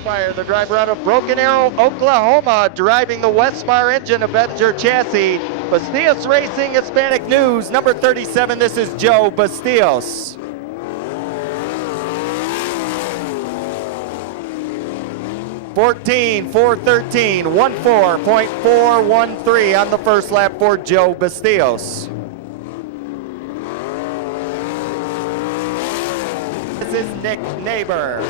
qualifier, the driver out of Broken Arrow, Oklahoma, driving the Westmar engine Avenger chassis. Bastillos Racing Hispanic News, number 37, this is Joe Bastillos. .413, 14.413 on the first lap for Joe Bastillos. This is Nick Neighbor.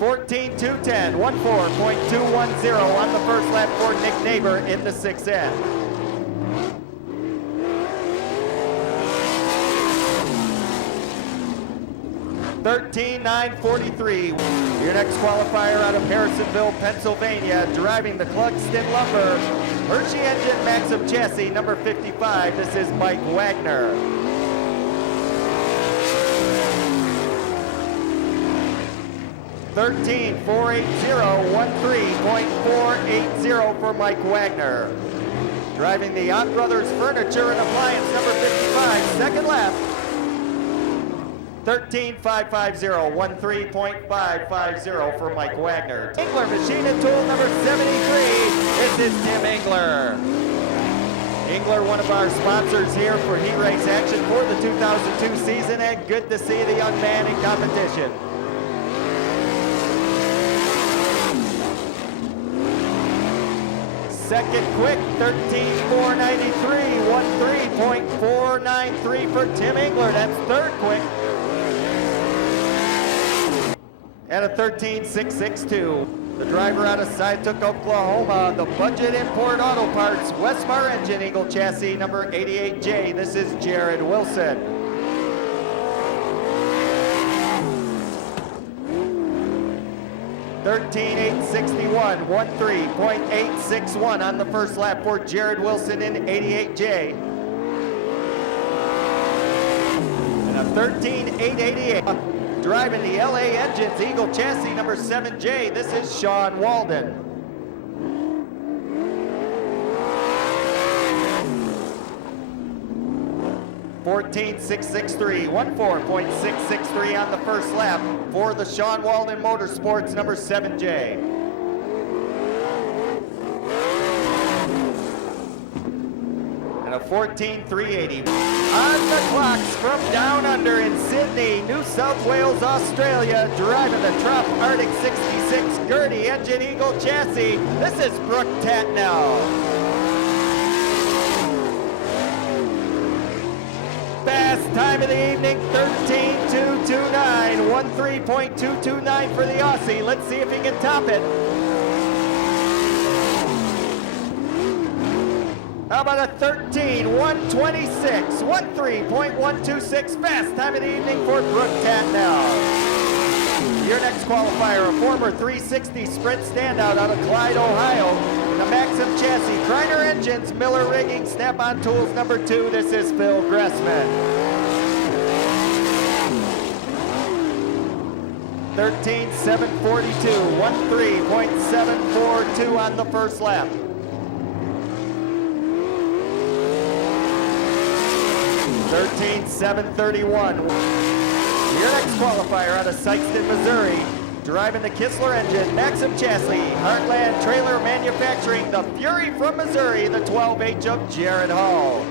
.14210, 14.210 on the first lap for Nick Neighbor in the 6N. .13943. Your next qualifier out of Harrisonville, Pennsylvania, driving the Clugston Lumber Hershey engine Maxim chassis, number 55. This is Mike Wagner. .13480, for Mike Wagner. Driving the Ott Brothers Furniture and Appliance, number 55, second lap. 13.550 for Mike Wagner. Engler Machine and Tool, number 73. This is Tim Engler. Engler, one of our sponsors here for Heat Race Action for the 2002 season, and good to see the young man in competition. Second quick, 13.493, 13.493 for Tim Engler. That's third quick. And a 13.662. The driver out of Sidetuk, Oklahoma, the Budget Import Auto Parts, Westmar Engine Eagle Chassis, number 88J. This is Jared Wilson. .13861, 13.861 on the first lap for Jared Wilson in 88J. And a 13.888. Driving the LA Engines Eagle Chassis, number 7J, this is Sean Walden. .14663, 14.663 on the first lap for the Sean Walden Motorsports, number 7J. And a 14.380. On the clocks from down under in Sydney, New South Wales, Australia, driving the Trop Arctic 66 Gertie Engine Eagle Chassis, this is Brooke Tatnell. Fast time of the evening, 13.229, 13.229 for the Aussie. Let's see if he can top it. How about a 13.126, 13.126, fast time of the evening for Brooke Tatnell. Your next qualifier, a former 360 Sprint standout out of Clyde, Ohio, the Maxim chassis, Kreiner Engines, Miller Rigging, Snap-on Tools, number 2, this is Phil Gressman. 13.742, 13.742 on the first lap. 13.731. Your next qualifier out of Sikeston, Missouri, driving the Kistler engine, Maxim chassis, Heartland Trailer Manufacturing, the Fury from Missouri, the 12H of Jared Hall.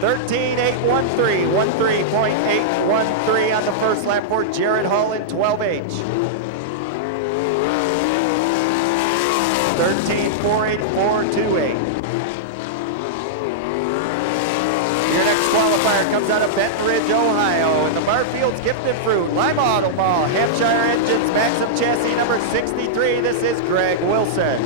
13.813, 13.813 on the first lap for Jared Hall in 12H. 13.48428. Your next qualifier comes out of Benton Ridge, Ohio, in the Marfield's Gift and Fruit, Lima Auto Mall, Hampshire Engines, Maxim chassis number 63. This is Greg Wilson.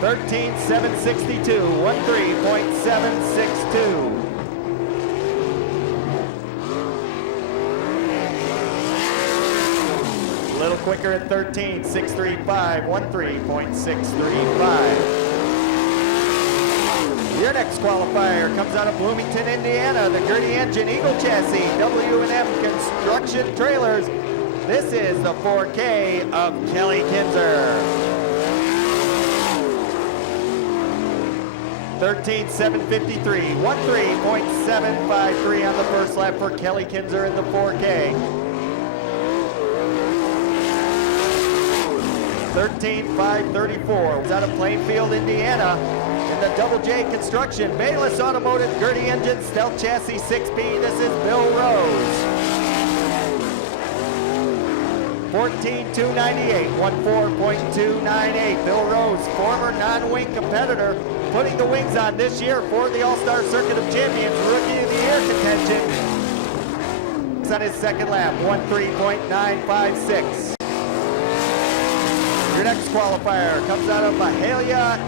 13.762, 13.762. A little quicker at 13.635, 13.635. Your next qualifier comes out of Bloomington, Indiana, the Gertie Engine Eagle Chassis, W&M Construction Trailers, This is the 4K of Kelly Kinzer. 13,753, 13.753 on the first lap for Kelly Kinzer in the 4K. 13,534 was out of Plainfield, Indiana. In the Double J Construction, Bayless Automotive, Gertie Engine, Stealth Chassis 6B, this is Bill Rose. 14,298, 14.298. Bill Rose, former non-wing competitor, putting the wings on this year for the All-Star Circuit of Champions, Rookie of the Year contention. It's on his second lap, 13.956. Your next qualifier comes out of Mahalia,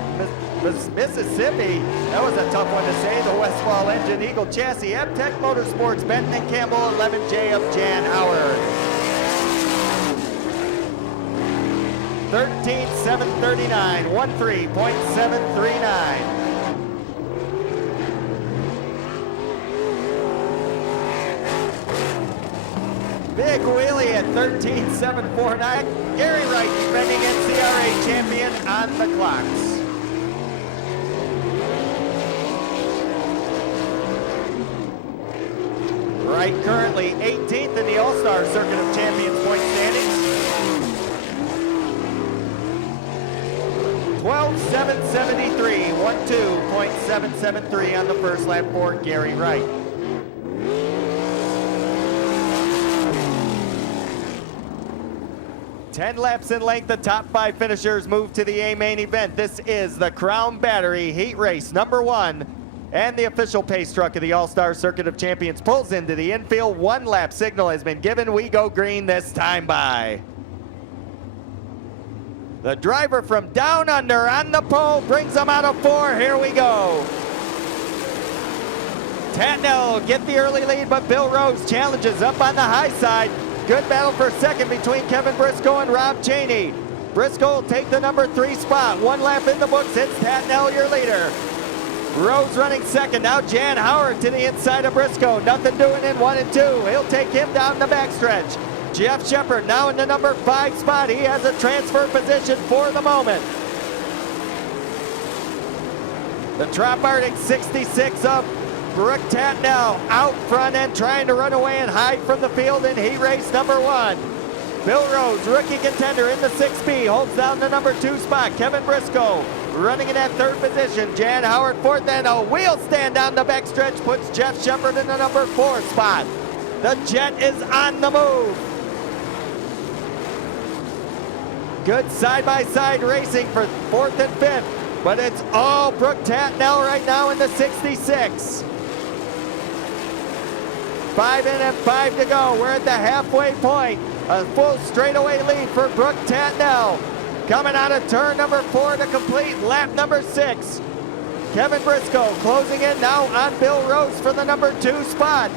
Mississippi. That was a tough one to say. The Westfall Engine Eagle Chassis, Eptech Motorsports, Benton and Campbell, 11J of Jan Howard. 13,739, 13.739. Big wheelie at 13,749. Gary Wright, defending NCRA champion, on the clocks. Wright currently 18th in the All-Star Circuit of Champions point standings. 12,773, 12.773 on the first lap for Gary Wright. Ten laps in length, the top five finishers move to the A main event. This is the Crown Battery Heat Race #1. And the official pace truck of the All-Star Circuit of Champions pulls into the infield. One lap signal has been given. We go green this time by. The driver from down under on the pole brings them out of 4. Here we go. Tatnell get the early lead, but Bill Rose challenges up on the high side. Good battle for second between Kevin Briscoe and Rob Cheney. Briscoe will take the #3 spot. One lap in the books, it's Tatnell, your leader. Rose running second. Now Jan Howard to the inside of Briscoe. Nothing doing in 1 and 2. He'll take him down the backstretch. Jeff Shepard now in the #5 spot. He has a transfer position for the moment. The Trop Arctic 66 of Brooke Tatnell out front and trying to run away and hide from the field in heat race #1. Bill Rose, rookie contender in the 6B, holds down the #2 spot. Kevin Briscoe running in that 3rd position. Jan Howard 4th, and a wheel stand down the backstretch puts Jeff Shepard in the #4 spot. The Jet is on the move. Good side-by-side racing for 4th and 5th, but it's all Brooke Tatnell right now in the 66. 5 in and 5 to go. We're at the halfway point. A full straightaway lead for Brooke Tatnell. Coming out of turn #4 to complete lap #6. Kevin Briscoe closing in now on Bill Rose for the #2 spot.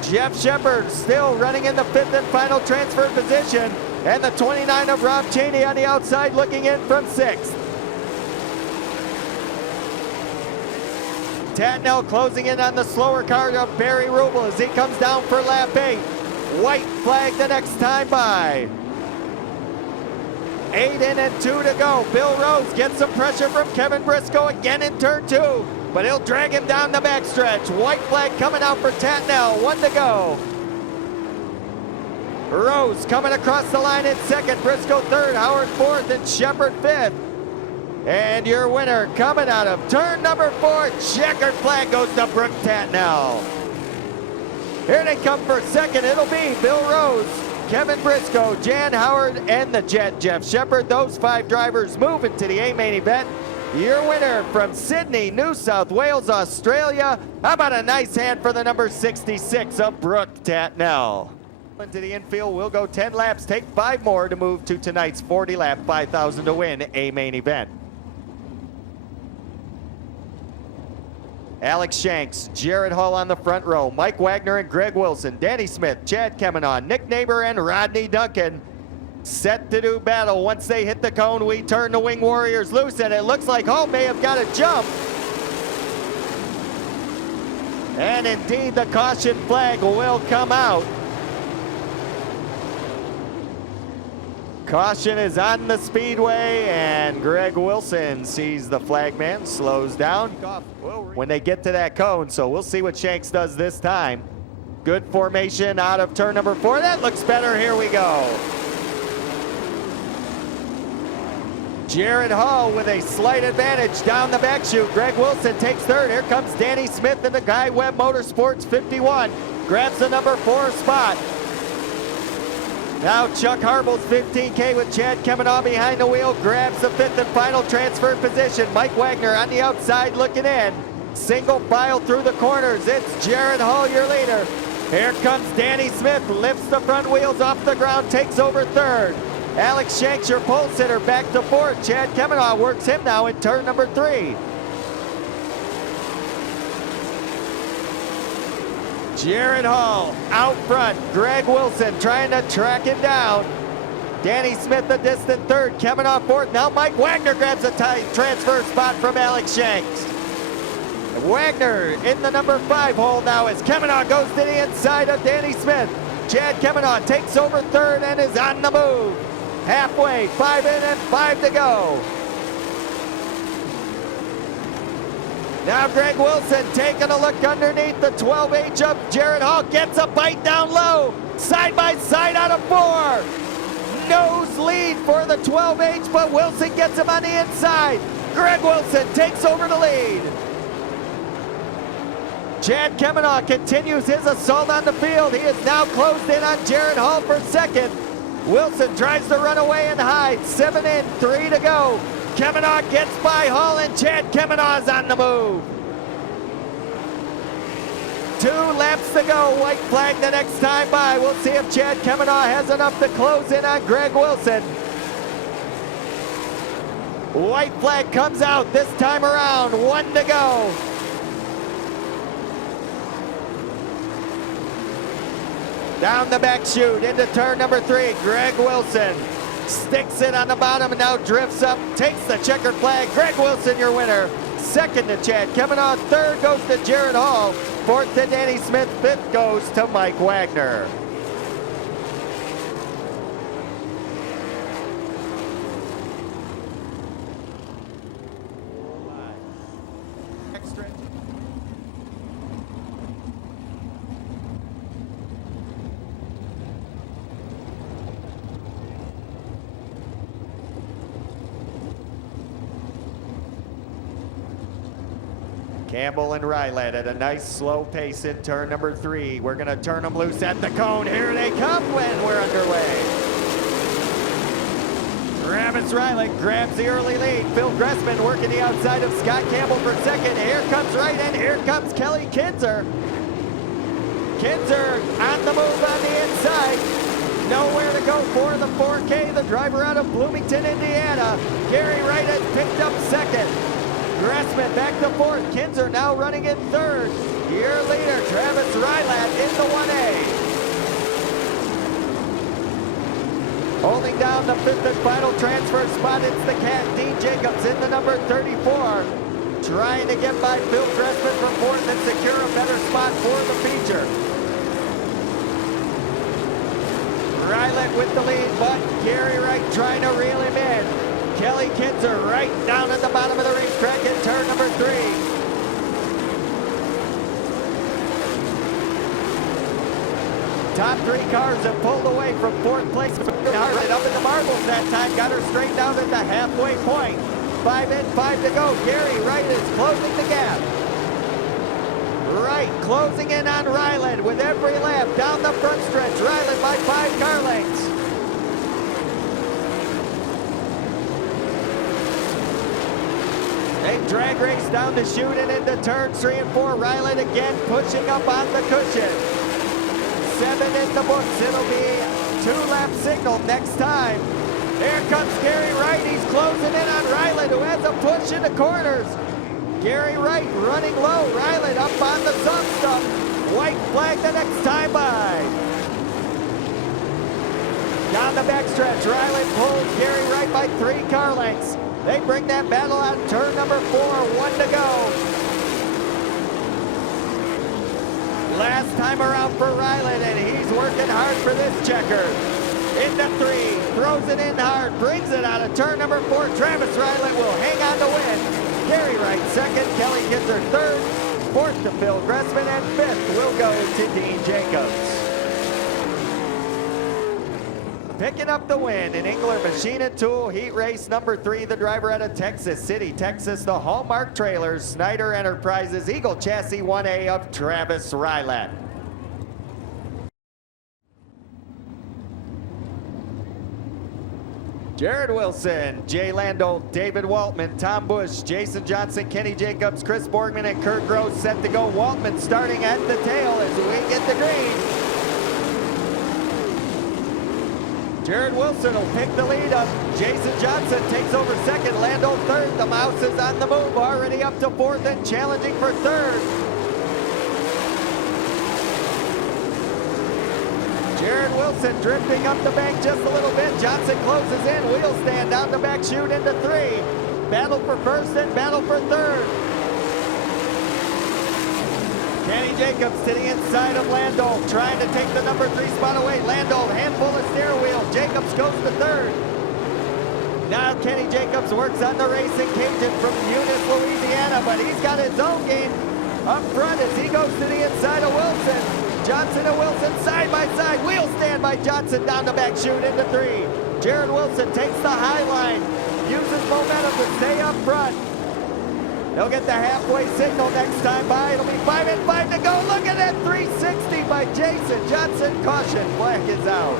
Jeff Shepard still running in the 5th and final transfer position. And the 29 of Rob Cheney on the outside looking in from 6th. Tatnell closing in on the slower car of Barry Rubel as he comes down for lap 8. White flag the next time by. 8 in and 2 to go. Bill Rose gets some pressure from Kevin Briscoe again in turn 2, but he'll drag him down the backstretch. White flag coming out for Tatnell, 1 to go. Rose coming across the line in 2nd, Briscoe 3rd, Howard 4th, and Shepard 5th. And your winner coming out of turn #4, checkered flag goes to Brooke Tatnell. Here they come for 2nd. It'll be Bill Rose, Kevin Briscoe, Jan Howard, and the Jet, Jeff Shepard. Those 5 drivers move into the A main event. Your winner from Sydney, New South Wales, Australia. How about a nice hand for the #66 of Brooke Tatnell? Into the infield, we'll go 10 laps, take 5 more to move to tonight's 40-lap, 5,000 to win A main event. Alex Shanks, Jared Hull on the front row, Mike Wagner and Greg Wilson, Danny Smith, Chad Kemenon, Nick Neighbor, and Rodney Duncan set to do battle. Once they hit the cone, we turn the Wing Warriors loose, and it looks like Hull may have got a jump. And indeed, the caution flag will come out. Caution is on the speedway, and Greg Wilson sees the flagman, slows down when they get to that cone, so we'll see what Shanks does this time. Good formation out of turn number 4. That looks better. Here we go. Jared Hall with a slight advantage down the back chute. Greg Wilson takes third. Here comes Danny Smith in the Guy Webb Motorsports 51. Grabs the number 4 spot. Now Chuck Harble's 15K with Chad Kemenaugh behind the wheel. Grabs the 5th and final transfer position. Mike Wagner on the outside looking in. Single file through the corners. It's Jared Hall, your leader. Here comes Danny Smith. Lifts the front wheels off the ground. Takes over third. Alex Shanks, your pole sitter, back to 4th. Chad Kemenaugh works him now in turn number 3. Jared Hall out front. Greg Wilson trying to track him down. Danny Smith a distant 3rd. Kemenaugh 4th. Now Mike Wagner grabs a transfer spot from Alex Shanks. Wagner in the number 5 hole now as Kemenaugh goes to the inside of Danny Smith. Chad Kemenaugh takes over 3rd and is on the move. Halfway, 5 in and 5 to go. Now Greg Wilson taking a look underneath the 12H of Jared Hall. Gets a bite down low. Side by side out of 4. Nose lead for the 12H, but Wilson gets him on the inside. Greg Wilson takes over the lead. Chad Kemenaugh continues his assault on the field. He is now closed in on Jared Hall for 2nd. Wilson tries to run away and hide. 7 in, 3 to go. Kemenaugh gets by Hall, and Chad Kemenaugh is on the move. 2 laps to go. White flag the next time by. We'll see if Chad Kemenaugh has enough to close in on Greg Wilson. White flag comes out this time around. 1 to go. Down the back chute into turn number 3. Greg Wilson sticks it on the bottom and now drifts up, takes the checkered flag. Greg Wilson, your winner. 2nd to Chad Kemenaugh. 3rd goes to Jared Hall. 4th to Danny Smith. 5th goes to Mike Wagner. Campbell and Ryland at a nice slow pace in turn number 3. We're gonna turn them loose at the cone. Here they come when we're underway. Travis Ryland grabs the early lead. Phil Gressman working the outside of Scott Campbell for 2nd. Here comes Wright and here comes Kelly Kinzer. Kinzer on the move on the inside. Nowhere to go for the 4K. The driver out of Bloomington, Indiana. Gary Wright has picked up 2nd. Gressman back to 4th. Kinzer now running in 3rd. Your leader, Travis Ryland in the 1A. Holding down the 5th and final transfer spot, it's the cat, Dean Jacobs in the number 34. Trying to get by Phil Gressman from 4th and secure a better spot for the feature. Ryland with the lead, but Gary Wright trying to reel him in. Kelly Kinzer right down at the bottom of the racetrack in turn number 3. Top 3 cars have pulled away from 4th place. Harlan up in the marbles that time, got her straightened out at the halfway point. 5 in, 5 to go. Gary Wright is closing the gap. Wright closing in on Ryland with every lap down the front stretch. Ryland by 5 car lengths. They drag race down the chute and into turns 3 and 4. Ryland again pushing up on the cushion. 7 in the books. It'll be 2-lap signal next time. Here comes Gary Wright. He's closing in on Ryland, who has a push in the corners. Gary Wright running low. Ryland up on the soft stuff. White flag the next time by. Down the backstretch, Ryland pulls Gary Wright by 3 car lengths. They bring that battle out turn number 4, 1 to go. Last time around for Ryland, and he's working hard for this checker. into 3, throws it in hard, brings it out of turn number 4. Travis Ryland will hang on to win. Gary Wright second, Kelly Kinzer third, fourth to Phil Gressman, and fifth will go to Dean Jacobs. Picking up the win in Engler Machine and Tool Heat Race number 3, the driver out of Texas City, Texas, the Hallmark Trailers, Snyder Enterprises, Eagle Chassis 1A of Travis Ryland. Jared Wilson, Jay Landau, David Waltman, Tom Bush, Jason Johnson, Kenny Jacobs, Chris Borgman, and Kurt Gross set to go. Waltman starting at the tail as we get the green. Jared Wilson will pick the lead up. Jason Johnson takes over second. Landau third. The Mouse is on the move, already up to fourth and challenging for third. Jared Wilson drifting up the bank just a little bit. Johnson closes in. Wheel stand down the back chute into 3. Battle for first and battle for third. Kenny Jacobs to the inside of Landau, trying to take the number 3 spot away. Landau, handful of steer wheel. Jacobs goes to third. Now Kenny Jacobs works on the racing Cajun from Eunice, Louisiana, but he's got his own game up front as he goes to the inside of Wilson. Johnson and Wilson side by side. Wheel stand by Johnson down the back chute into 3. Jared Wilson takes the high line, uses momentum to stay up front. They'll get the halfway signal next time by. It'll be 5 and 5 to go. Look at that 360 by Jason Johnson. Caution, flag is out.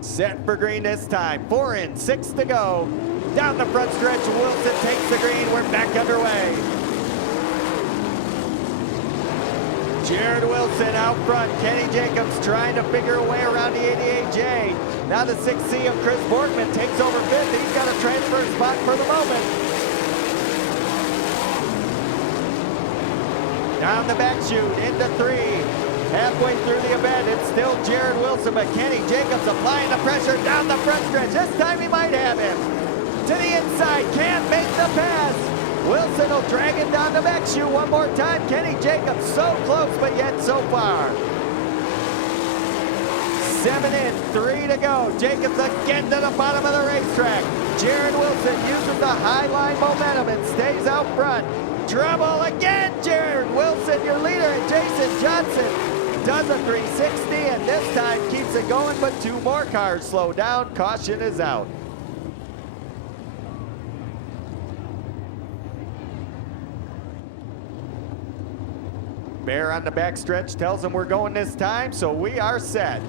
Set for green this time. 4 in, 6 to go. Down the front stretch, Wilson takes the green. We're back underway. Jared Wilson out front. Kenny Jacobs trying to figure a way around the 88J. Now the 6C of Chris Borgman takes over fifth. He's got a transfer spot for the moment. Down the back chute into 3. Halfway through the event, it's still Jared Wilson, but Kenny Jacobs applying the pressure down the front stretch. This time he might have him. To the inside, can't make the pass. Wilson will drag him down the back chute one more time. Kenny Jacobs so close, but yet so far. 7 in, 3 to go. Jacobs again to the bottom of the racetrack. Jared Wilson uses the high line momentum and stays out front. Trouble again, Jared Wilson, your leader, and Jason Johnson does a 360, and this time keeps it going, but 2 more cars slow down. Caution is out. Bear on the backstretch tells him we're going this time, so we are set.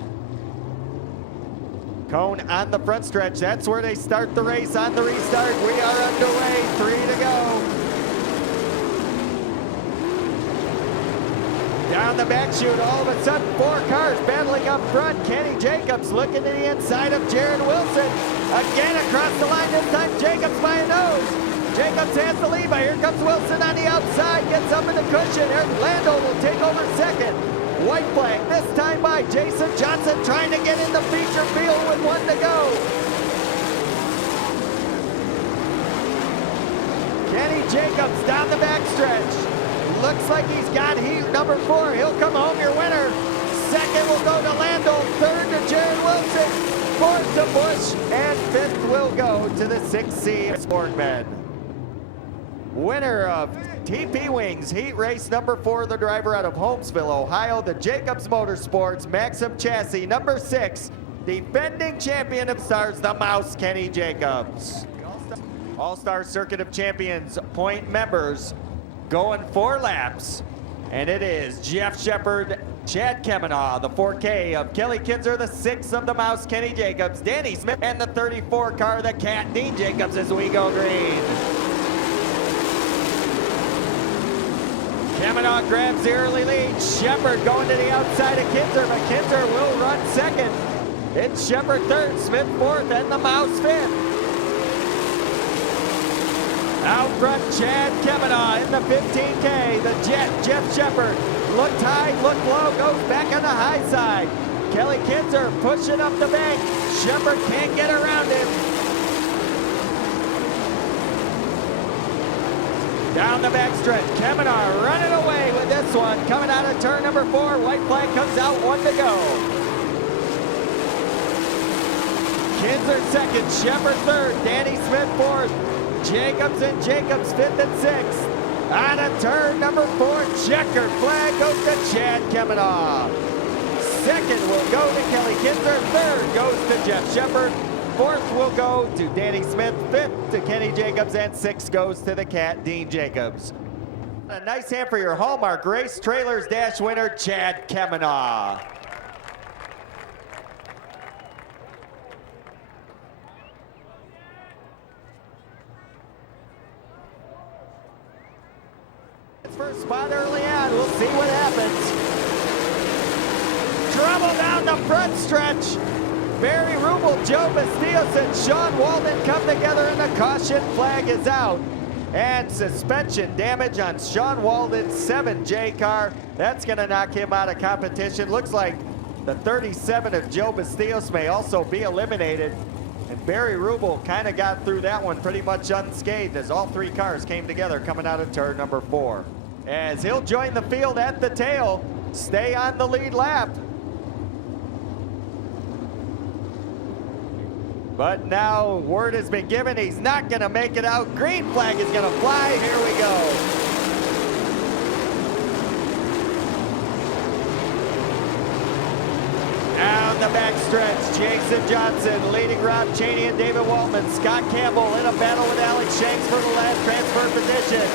Cone on the front stretch. That's where they start the race on the restart. We are underway. 3 to go. Down the back chute, all of a sudden 4 cars battling up front. Kenny Jacobs looking to the inside of Jared Wilson. Again across the line, this time Jacobs by a nose. Jacobs has the lead, but here comes Wilson on the outside, gets up in the cushion. Landau will take over second. White flag, this time by Jason Johnson, trying to get in the feature field with 1 to go. Kenny Jacobs down the backstretch. Looks like he's got heat number 4. He'll come home your winner. Second will go to Landau. Third to Jared Wilson. Fourth to Bush. And fifth will go to the 6C Sportman. Winner of TP Wings Heat Race number 4, the driver out of Holmesville, Ohio, the Jacobs Motorsports Maxim Chassis number 6, defending champion of stars, the Mouse, Kenny Jacobs. All-Star Circuit of Champions point members going 4 laps, and it is Jeff Shepard, Chad Kemanaugh, the 4K of Kelly Kinzer, the 6 of the Mouse, Kenny Jacobs, Danny Smith, and the 34 car, the Cat, Dean Jacobs, as we go green. Kemanaugh grabs the early lead. Shepard going to the outside of Kinzer, but Kinzer will run second. It's Shepard third, Smith fourth, and the Mouse fifth. Out front, Chad Kemanaugh in the 15K. The Jet, Jeff Shepard, looked high, looked low, goes back on the high side. Kelly Kinzer pushing up the bank. Shepard can't get around him. Down the backstretch, Keminar running away with this one. Coming out of turn number 4, white flag comes out, 1 to go. Kinzer second, Shepard third, Danny Smith fourth, Jacobs and Jacobs 5th and 6th. Out of turn number 4, checkered flag goes to Chad Keminar. Second will go to Kelly Kinzer, third goes to Jeff Shepard. 4th will go to Danny Smith, 5th to Kenny Jacobs, and 6th goes to the Cat, Dean Jacobs. A nice hand for your Hallmark Race Trailers Dash winner, Chad Keminar. First spot early on, we'll see what happens. Trouble down the front stretch. Barry Rubel, Joe Bastios, and Sean Walden come together, and the caution flag is out. And suspension damage on Sean Walden's 7J car. That's going to knock him out of competition. Looks like the 37 of Joe Bastios may also be eliminated. And Barry Rubel kind of got through that one pretty much unscathed as all 3 cars came together coming out of turn number 4. As he'll join the field at the tail, stay on the lead lap. But now word has been given he's not going to make it out. Green flag is going to fly. Here we go. Down the backstretch, Jason Johnson leading Rob Cheney and David Waltman. Scott Campbell in a battle with Alex Shanks for the last transfer position.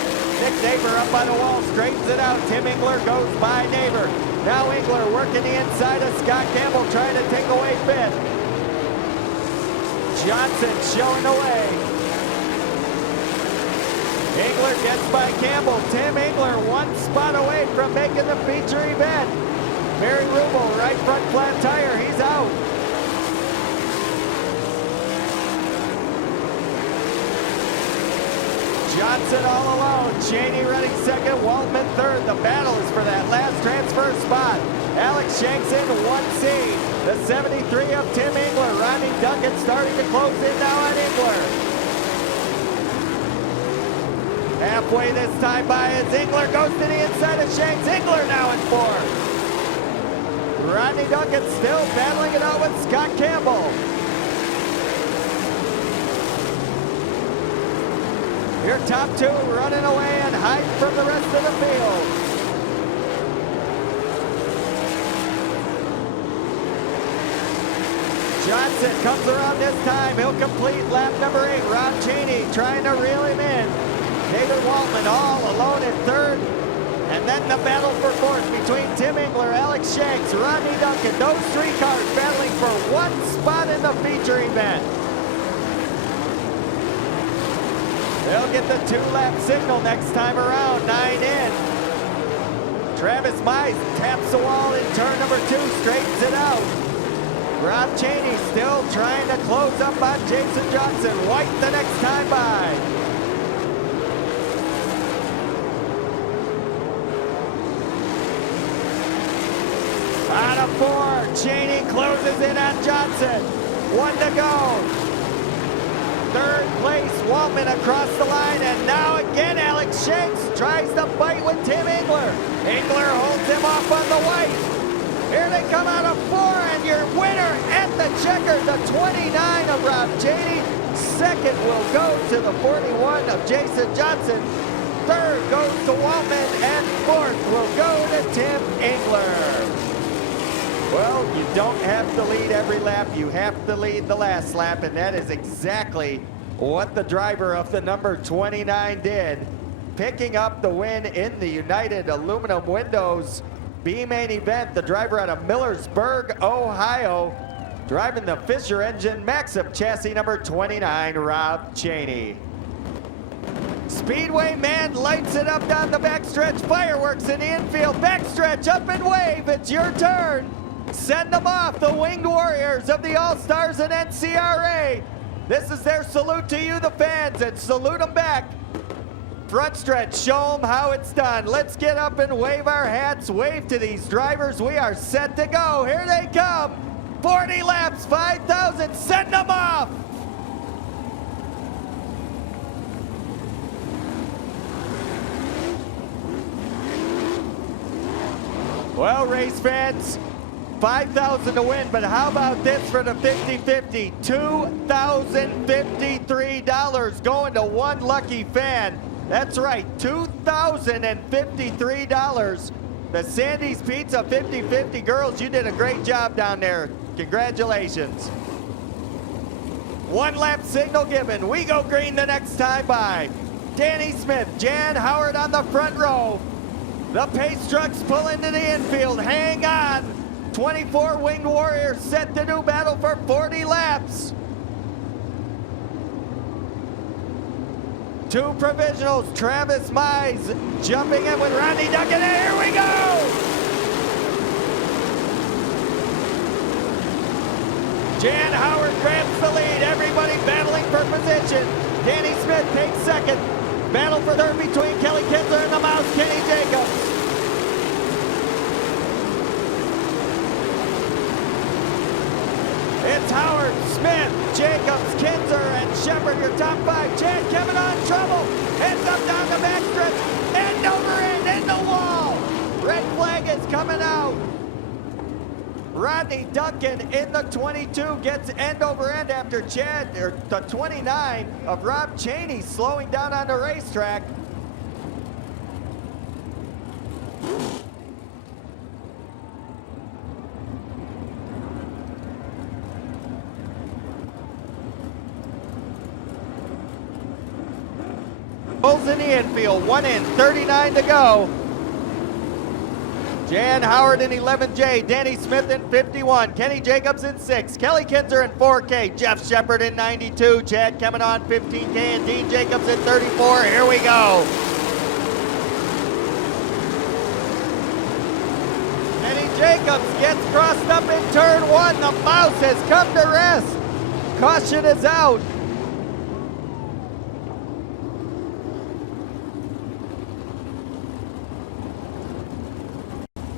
Nick Neighbor up by the wall, straightens it out. Tim Engler goes by Neighbor. Now Engler working the inside of Scott Campbell, trying to take away 5th. Johnson showing the way. Engler gets by Campbell. Tim Engler 1 spot away from making the feature event. Barry Rubel, right front flat tire, he's out. Johnson all alone. Cheney running second, Waltman third. The battle is for that last transfer spot. Alex Shanks in 1C. The 73 of Tim Engler. Rodney Duncan starting to close in now on Engler. Halfway this time by as Engler goes to the inside of Shanks. Engler now in 4. Rodney Duncan still battling it out with Scott Campbell. Your top 2 running away and hiding from the rest of the field. Johnson comes around this time. He'll complete lap number 8. Rob Cheney trying to reel him in. David Waltman all alone in 3rd. And then the battle for 4th between Tim Engler, Alex Shanks, Rodney Duncan. Those 3 cars battling for 1 spot in the feature event. They'll get the 2-lap signal next time around, 9 in. Travis Mize taps the wall in turn number 2, straightens it out. Rob Cheney still trying to close up on Jason Johnson. White the next time by. Out of 4, Cheney closes in on Johnson. 1 to go. 3rd place, Waltman across the line, and now again Alex Shanks tries to fight with Tim Engler. Engler holds him off on the white. Here they come out of 4, and your winner at the checker, the 29 of Rob Cheney. 2nd will go to the 41 of Jason Johnson. 3rd goes to Waltman, and 4th will go to Tim Engler. Well, you don't have to lead every lap. You have to lead the last lap, and that is exactly what the driver of the number 29 did. Picking up the win in the United Aluminum Windows B-main event. The driver out of Millersburg, Ohio, driving the Fisher engine, Maxim chassis number 29, Rob Cheney. Speedway man lights it up down the backstretch. Fireworks in the infield. Backstretch, up and wave. It's your turn. Send them off, the Winged Warriors of the All-Stars and NCRA. This is their salute to you, the fans, and salute them back. Front stretch, show them how it's done. Let's get up and wave our hats, wave to these drivers. We are set to go. Here they come. 40 laps, 5,000, send them off. Well, race fans, $5,000 to win, but how about this for the 50-50? $2,053 going to one lucky fan. That's right, $2,053. The Sandy's Pizza 50-50 girls, you did a great job down there. Congratulations. One lap signal given. We go green the next time by. Danny Smith, Jan Howard on the front row. The pace trucks pull into the infield. Hang on. 24 Winged Warriors set to do battle for 40 laps. 2 provisionals. Travis Mize jumping in with Rodney Duncan. And here we go. Jan Howard grabs the lead. Everybody battling for position. Danny Smith takes second. Battle for third between Kelly Kinsler and the Mouse, Kenny Jacobs. It's Howard, Smith, Jacobs, Kinzer, and Shepard, your top 5. Chad Kevin on trouble. Heads up down the backstretch. End over end, in the wall. Red flag is coming out. Rodney Duncan in the 22 gets end over end after the 29 of Rob Cheney slowing down on the racetrack. Pulls in the infield, 1 in, 39 to go. Jan Howard in 11J, Danny Smith in 51, Kenny Jacobs in 6, Kelly Kinzer in 4K, Jeff Shepard in 92, Chad coming on 15K, and Dean Jacobs in 34. Here we go. Kenny Jacobs gets crossed up in turn 1. The Mouse has come to rest. Caution is out.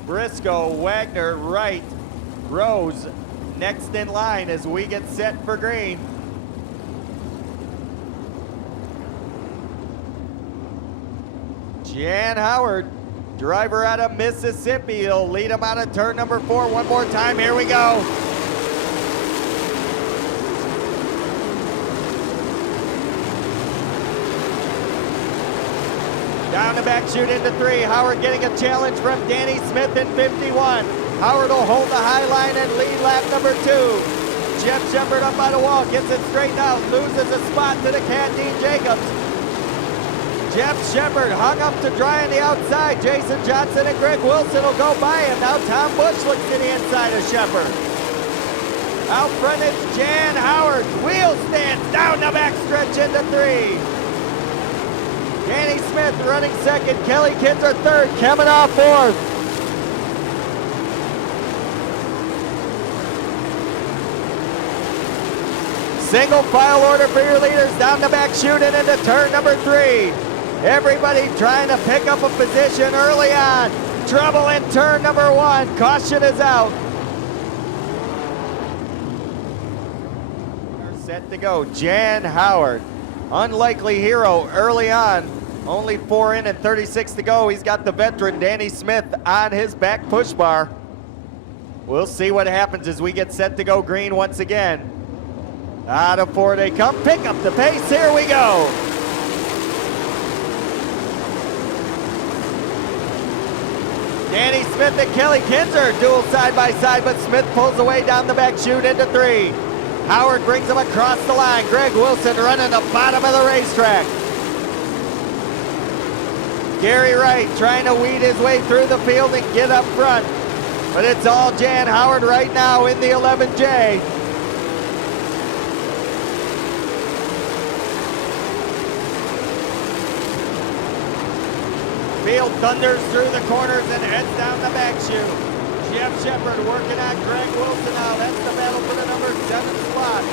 Briscoe, Wagner, Wright, Rose next in line as we get set for green. Jan Howard, driver out of Mississippi. He'll lead him out of turn number 4 one more time. Here we go. Down the back chute into 3. Howard getting a challenge from Danny Smith in 51. Howard will hold the high line and lead lap number 2. Jeff Shepard up by the wall, gets it straightened out, loses a spot to the cat, Dean Jacobs. Jeff Shepard hung up to dry on the outside. Jason Johnson and Greg Wilson will go by him. Now Tom Bush looks to the inside of Shepard. Out front is Jan Howard. Wheel stands down the backstretch into 3. Danny Smith running second, Kelly Kinzer third, coming off 4th. Single file order for your leaders down the back chute and into turn number 3. Everybody trying to pick up a position early on. Trouble in turn number 1, caution is out. We're set to go, Jan Howard. Unlikely hero early on. Only 4 in and 36 to go. He's got the veteran Danny Smith on his back push bar. We'll see what happens as we get set to go green once again. Out of 4 they come. Pick up the pace. Here we go. Danny Smith and Kelly Kinzer duel side by side, but Smith pulls away down the back chute into 3. Howard brings him across the line. Greg Wilson running the bottom of the racetrack. Gary Wright trying to weed his way through the field and get up front. But it's all Jan Howard right now in the 11J. Field thunders through the corners and heads down the back chute. Jeff Shepard working on Greg Wilson now. That's the battle for the number 7 spot.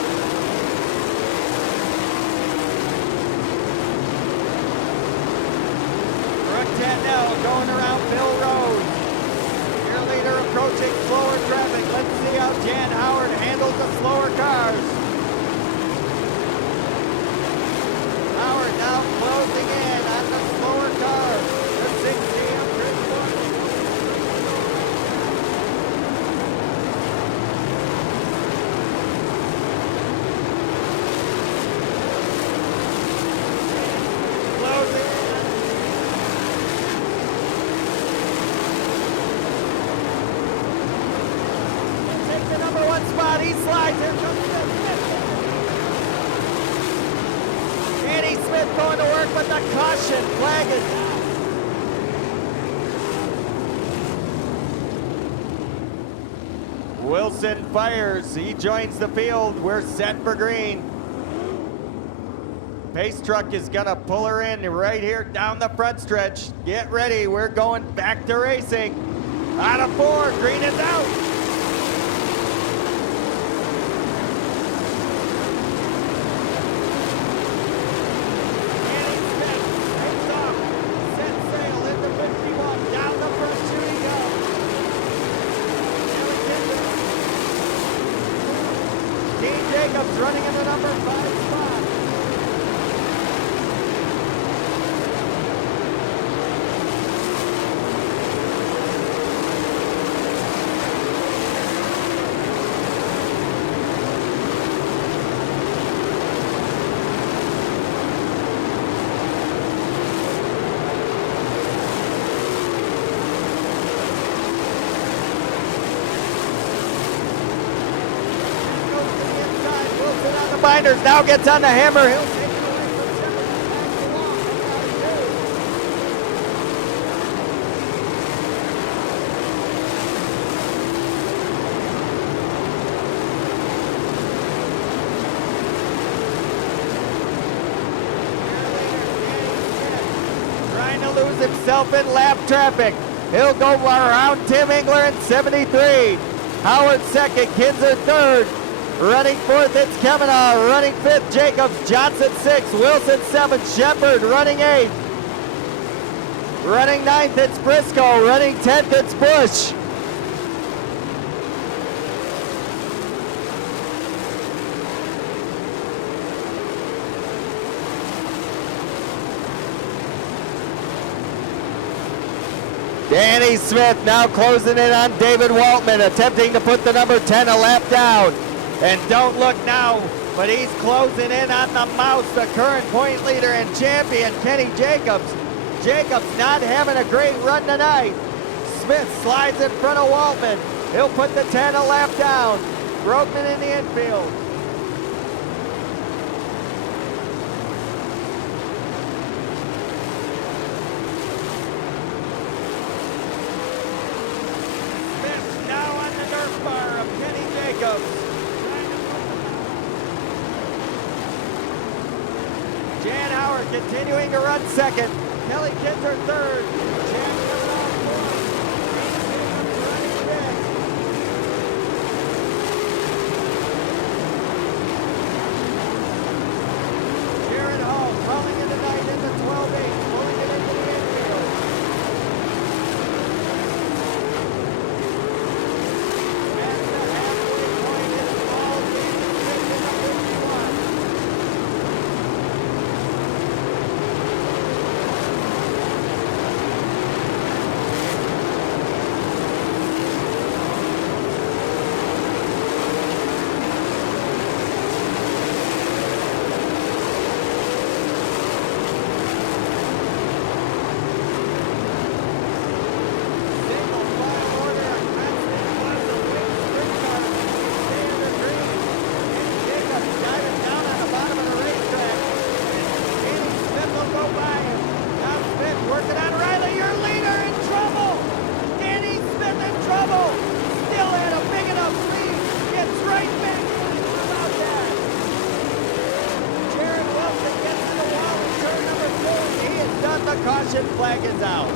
Brooke Tatnell going around Bill Rose. Your leader approaching slower traffic. Let's see how Jan Howard handles the slower cars. Howard now closing in on the slower cars. The 6 GM Chris Bush. he slides. Here comes Smith. Danny Smith going to work with the caution. Flag is down. Wilson fires. He joins the field. We're set for green. Pace truck is gonna pull her in right here down the front stretch. Get ready, we're going back to racing. Out of 4, green is out. Danny Smith takes off, set sail into 51, down the first chute he goes. Dean Jacobs running in the number 5 spot. Binders now gets on the hammer. He'll take it away from Shepard. Trying to lose himself in lap traffic. He'll go around Tim Engler in 73. Howard second, Kinzer third. Running fourth, it's Kavanaugh. Running fifth, Jacobs. Johnson sixth. Wilson seventh. Shepard running eighth. Running ninth, it's Briscoe. Running 10th, it's Bush. Danny Smith now closing in on David Waltman, attempting to put the number 10 a lap down. And don't look now, but he's closing in on the mouse, the current point leader and champion, Kenny Jacobs. Jacobs not having a great run tonight. Smith slides in front of Waltman. He'll put the 10 a lap down. Brokman in the infield. Smith now on the Nerf bar of Kenny Jacobs. Jan Howard continuing to run second. Kelly Kinzer third. Jan Kavanaugh fourth. Running fifth. Jared Hall calling in tonight in the 12-8, pulling it into the infield. At the halfway point, it's all David Smith in the 51. Caution flag is out.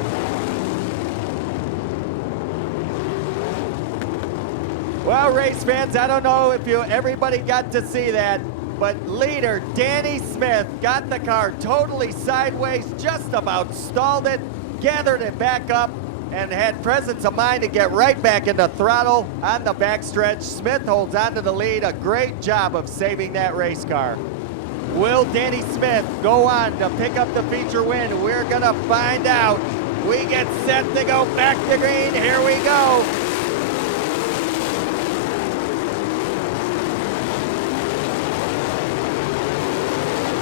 Well, race fans, I don't know if everybody got to see that, but leader Danny Smith got the car totally sideways, just about stalled it, gathered it back up, and had presence of mind to get right back in the throttle on the backstretch. Smith holds on to the lead. A great job of saving that race car. Will Danny Smith go on to pick up the feature win? We're gonna find out. We get set to go back to green. Here we go.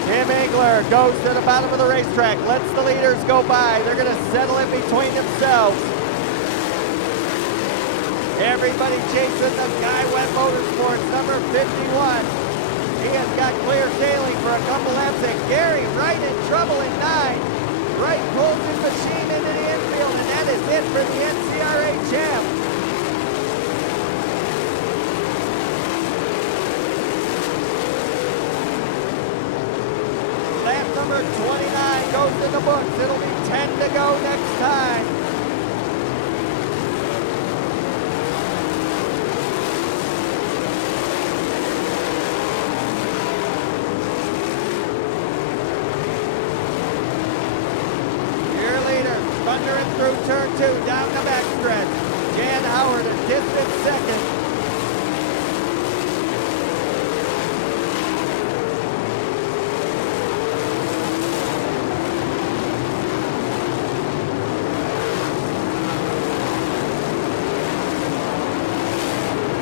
Tim Engler goes to the bottom of the racetrack, lets the leaders go by. They're gonna settle in between themselves. Everybody chasing the Guy Webb Motorsports number He has got clear sailing for a couple laps, and Gary right in trouble in 9. Wright pulls his machine into the infield, and that is it for the NCRA champ. Lap number 29 goes in the books. It'll be 10 to go next time. Thundering through turn 2, down the backstretch. Jan Howard a distant second.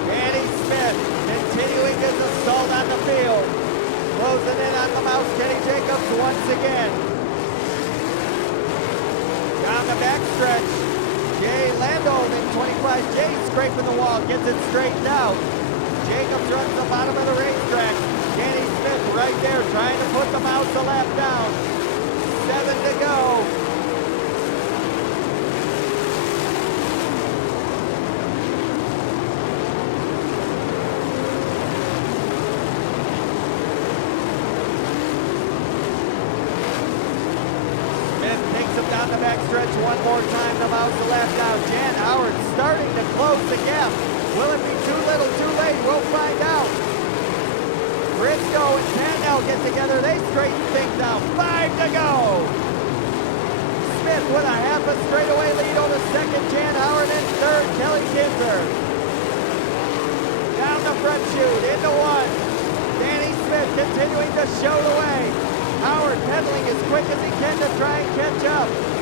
Danny Smith continuing his assault on the field. Closing in on the mouse, Kenny Jacobs once again. Down the backstretch, Jay Landolt in 25. Jay scraping the wall, gets it straightened out. Jacobs runs the bottom of the racetrack. Danny Smith right there trying to put the mouse a lap down. 7 to go. Down the backstretch one more time, the mouse a lap down. Jan Howard starting to close the gap. Will it be too little, too late? We'll find out. Briscoe and Pandell get together. They straighten things out. 5 to go. Smith with a half a straightaway lead over second. Jan Howard in third. Kelly Kinzer. Down the front chute, into 1. Danny Smith continuing to show the way. Howard pedaling as quick as he can to try and catch up.